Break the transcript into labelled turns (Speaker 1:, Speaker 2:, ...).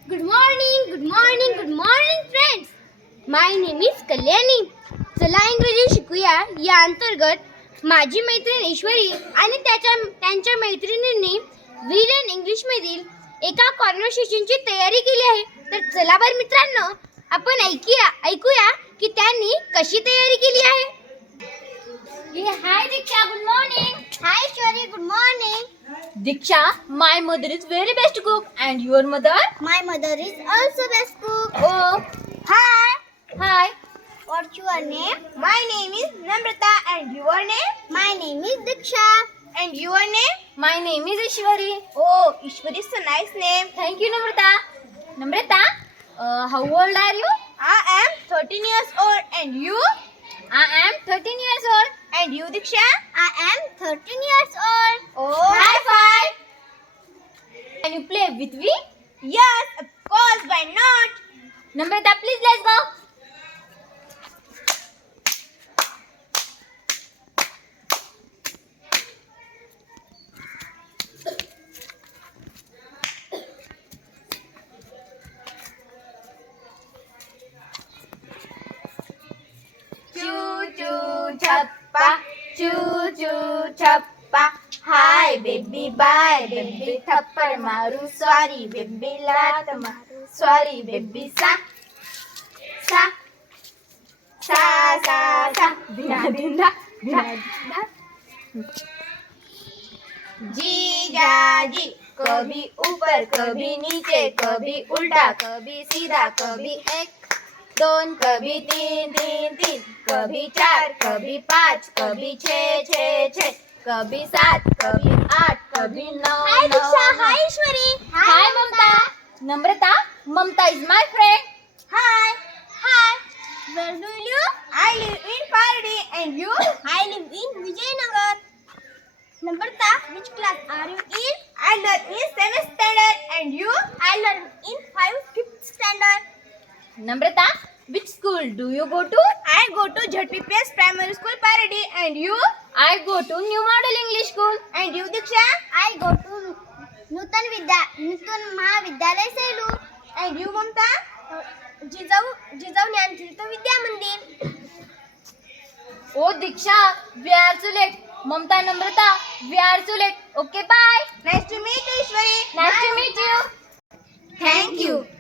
Speaker 1: Good morning, good morning, good morning friends. My name is Kalyani. चला इंग्रजी शिकूया. या अंतर्गत माझी मैत्रीण ईश्वरी आणि त्यांच्या मैत्रिणींनी विलन इंग्लिश मधील एका कॉन्व्हर्सेशनची तयारी केली आहे. तर चला बरं मित्रांनो, आपण ऐकूया की त्यांनी कशी तयारी केली आहे.
Speaker 2: Hi Diksha, good morning.
Speaker 1: Hi Ishwari, good morning.
Speaker 2: Diksha, my mother is very best cook, and your mother?
Speaker 1: My mother is also best cook.
Speaker 2: Oh,
Speaker 1: Hi.
Speaker 2: hi.
Speaker 1: What's your name?
Speaker 2: My name is Namrata, and your name?
Speaker 1: My name is Diksha.
Speaker 2: And your name? My name is Ishwari. Oh, Ishwari is a nice name. Thank you, Namrata. Namrata, how old are you? I am 13 years old, and you? I am 13 years old. And you, Diksha?
Speaker 1: I am 13 years old.
Speaker 2: Oh, high five! Can you play with me? Yes, of course, why not? Namrata, please let's go. Choo choo chappa, choo choo chappa. Hi baby, bye baby, थप्पड़ मारू. Sorry baby, लात मारू. Sorry baby, सा सा सा सा सा. दिना दिना दिना दिना. जी जा जी, कभी ऊपर कभी नीचे, कभी उल्टा कभी सीधा, कभी एक दोन, कभी तीन तीन तीन, कभी चार, कभी पाँच, कभी छः छः छः, कभी सात, कभी आठ, कभी नौ.
Speaker 1: Hi
Speaker 2: now,
Speaker 1: Diksha.
Speaker 2: Now.
Speaker 1: Hi Ishwari.
Speaker 2: Hi Mamta. Namrata, Mamta is my friend. Hi.
Speaker 1: Hi. Where do you live?
Speaker 2: I live in Pardi, and you?
Speaker 1: I live in Vijayanagar. Namrata, which class are you in?
Speaker 2: I learn in 7th standard, and you?
Speaker 1: I learn in 5th standard.
Speaker 2: Namrata, which school do you go to? I go to JPPS Primary School Pardi, and you? I go to New Model English School. And you, Diksha?
Speaker 1: I go to नूतन महाविद्यालय Selu.
Speaker 2: And you, Mamta?
Speaker 1: Jijau ज्ञानतीर्थ विद्या मंदिर.
Speaker 2: Oh, Diksha, we are too late. Mamta, Namrata, we are too late. Okay, bye. Nice to meet you, Ishwari. Nice to meet you. Thank you.